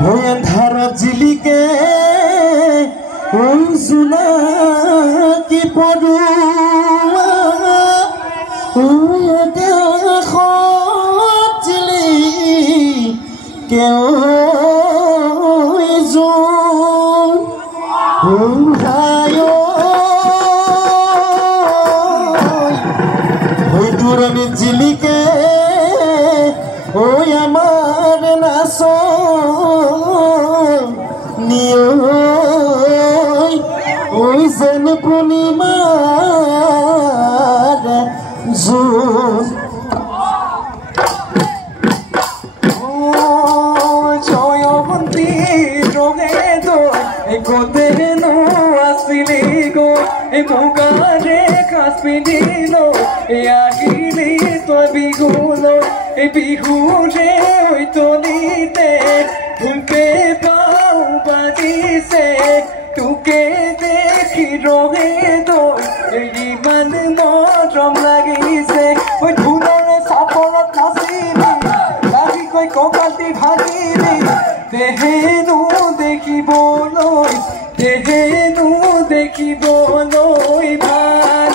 ভয়ন্ধাৰত জিলিকে জোনাকী পৰুৱা আকাশত জিলিকে দূৰণিত জিলিকে ঐ আমাৰ নাচনী ঐ যেন পূৰ্ণিমাৰ জোন জয়ৱন্তী ৰঙে গোটেনো আছিলি গৈ মুগাৰে সাজ পিন্ধিলো আহিলি তই বিহুলৈ বিহুৰে তলিতে ভুলকে পাও বাজিছে তোকে দেখি ৰঙে ইমান মৰম লাগিছে ঢোলৰে চাপৰত নাচিলি লাগিকৈ কঁকালটি ভাগিলি দেহেনো দেখিবলৈ ভাল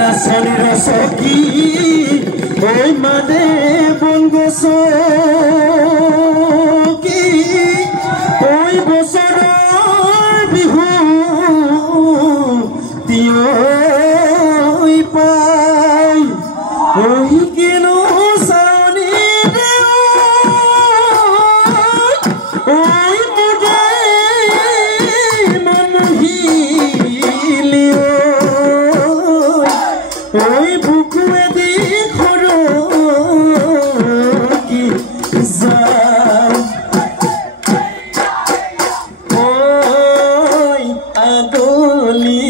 নাচনীৰ চকী ঐ মানে বন গছকি ঐ বছৰৰ বিহু তিয় পাই ঐ কিনো চাৱনী ঐ মুদে মনহিলি ঐ বুকুৱেদি খৰকি যাম ঐ আদলি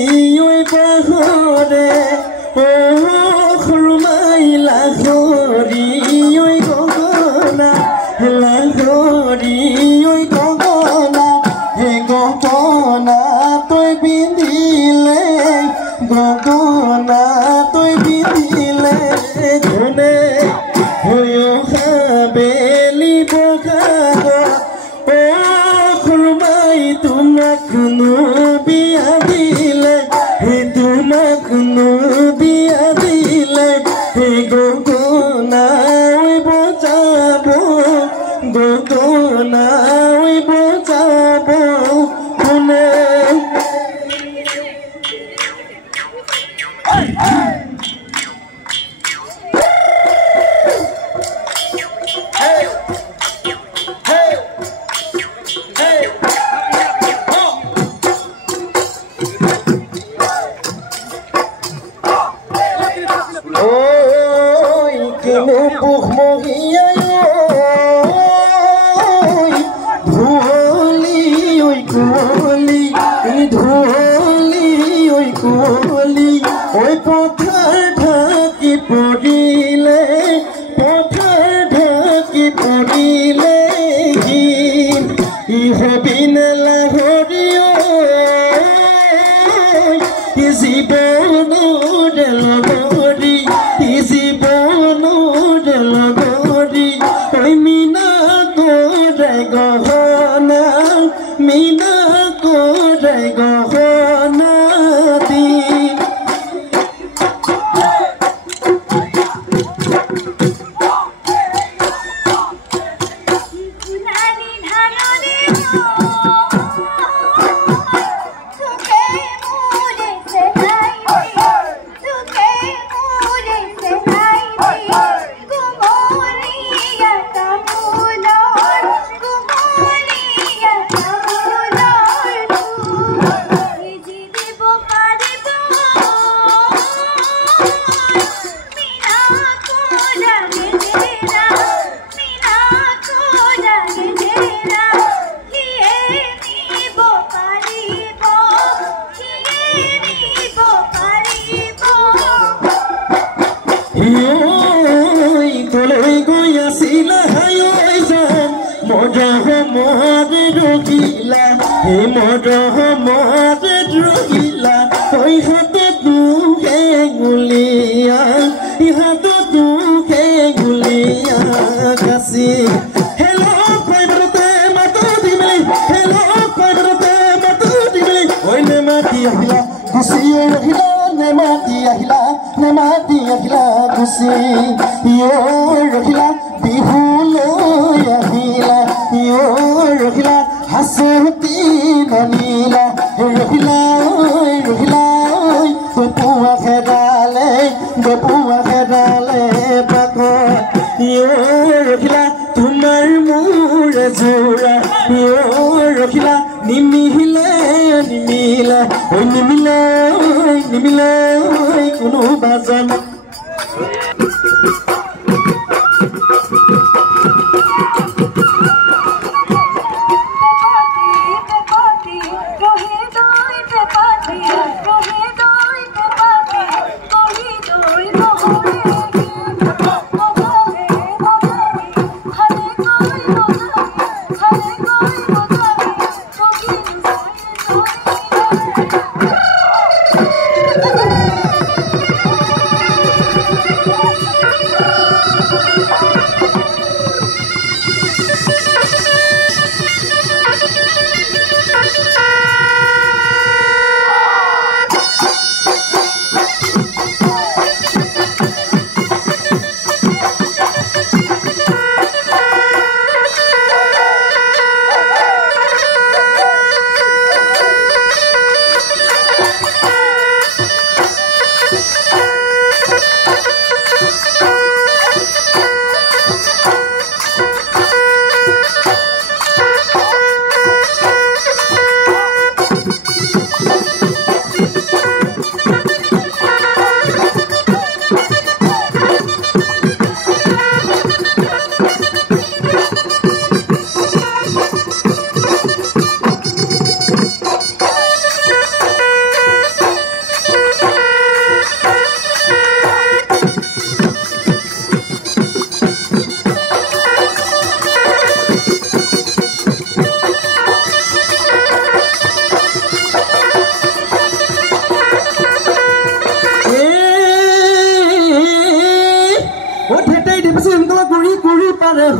ঐ বাহৰে সৰুমাই লাহৰি ঐ গগনা লাহৰি ঐ গগনা হে গগনা তই পিন্ধিলে গগনা তই পিন্ধিলে ধনে হৈ অহা বেলি বগাব খুৰমাই তোমাক বিয়া দিলে তোমাক বিয়া দিলে গগনা বজাব গগনা বজাব কোনে Mina ko rego hona di মৰে ৰখিলা হে মৰমৰে ৰখিলা ঐ হাতে দুখে গুলিয়া ইহাতে দুখে গুলিয়া কাছি হেলো কইবৰতে মাতো দিলে হেলো কইবৰতে মাতো দিলে ঐ নেমাতি আহিলা গুচি ৰখিলা নেমাতি আহিলা গুচি ৰখিলা বিহুলৈ আহিলা ৰখিলা হাচতি নানিলা ৰখিলা গপুৱা খেদালে পাকত ৰখিলা তোমাৰ মোৰ জোৰা ৰখিলা নিমিলে কোনো বাজন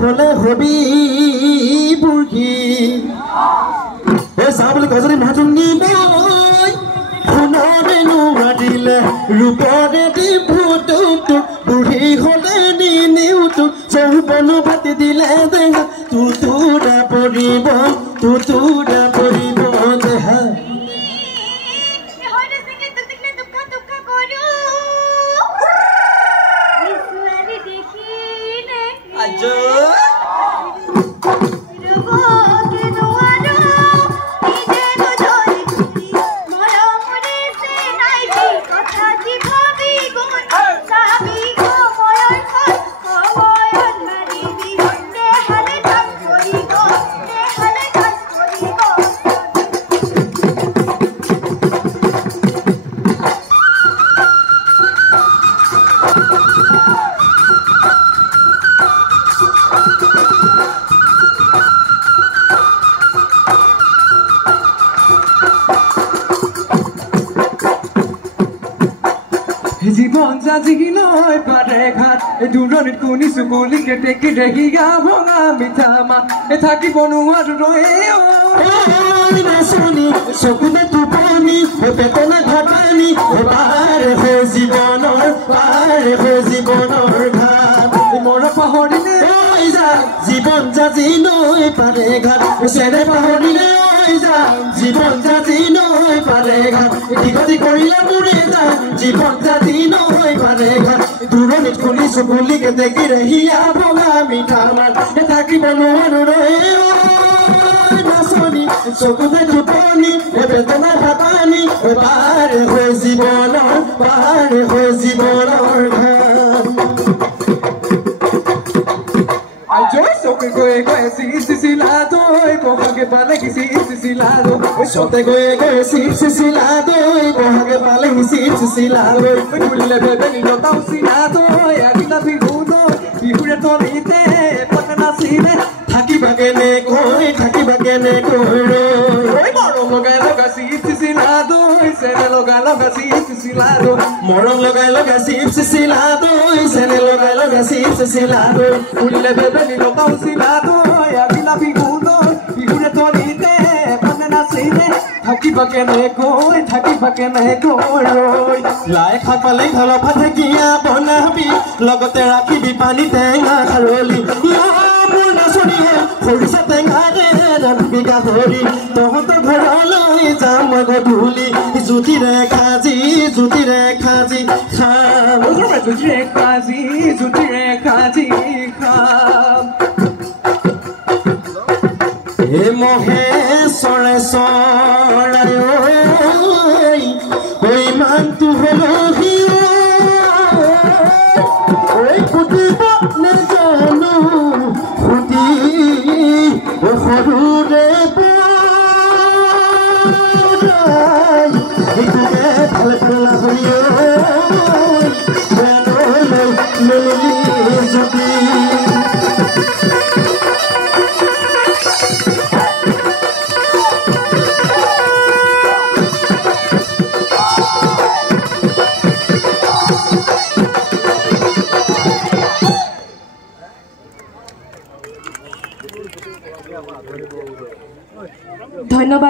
হলে হবি বুঢ়ী চাহ বুলি কজনী মাতুনি সোণৰে নোৱাৰিলে ৰূপৰে দিবতো বুঢ়ী হলে নিনিওতো যৌৱনো ভাতি দিলে দেহা তুতুৰা পৰিব দেহা জীবন যাজি নয় পাৰে ঘাট দূৰণিত শুনিছো কলিকে টেকি দেখিয়া ভঙা মিঠা মাত থাকিব নোৱাৰো ৰয়ে নাচনি চকুতে টোপনি পেটনা ঘাটানি পাৰ হৈ জীৱনৰ ঘাট মোৰ পাহৰিলে জীৱন যাজি নয় পাৰে ঘাট চেৰে পাহৰিলে জীবন জাতি নয় পাৰে ঘাট ঠিকতি কৰিলে মোৰে যান জীবন জাতি নয় পাৰে ঘাট দূৰণিত শুনিছো কলিকে দেখি ৰহিয়া ভঙা মিঠা মাত থাকিব নোৱাৰো ৰয়ে নাচনি চকুতে টোপনি বেদনা ভাবানি পাৰ হৈ জীৱনৰ ঘাট Soke goe si lado, coja que pale que si lado. Sote goe si lado, coja que pale que si lado. Pule bebe ni no tau si lado, ya kita figudo, figura torite, pakana sine, thaki bagene koi thaki থাকিবা কেনেকৈ ৰৈ মৰম লগাই লগা চিলা দৈ চেনে লগাই লগা চিলা দৈ মৰম লগাই লগা চিলা দৈ চেনে লগাই লগা চিলা দৈ উলিলে বেবেলি লগাও চিলা দৈ আজিলা বিহু দৈ বিহুৰে তলিতে মানে নাচিলে থাকিবা কেনেকৈ ৰৈ লাই শাক পালেং ঢাল ভাত গিয়া বনাবি লগতে ৰাখিবি পানী টেঙা খাৰলি মোৰ নাচনীয়ে খৰিচা টেঙাৰে ৰান্ধিবি গাহৰি তহঁতৰ ঘৰলৈ যাম মই গধূলি জুতিৰে খাজি খাম জুতিৰে খাজি খাম হে মহেশ্বৰে চৰাই ঐ মানটো হলহি ঐ ফুটিব নেজানো ফুটি সৰুৰে এইটোকে ভাল পেলা হৈ মেলি যদি ধন্যবাদ।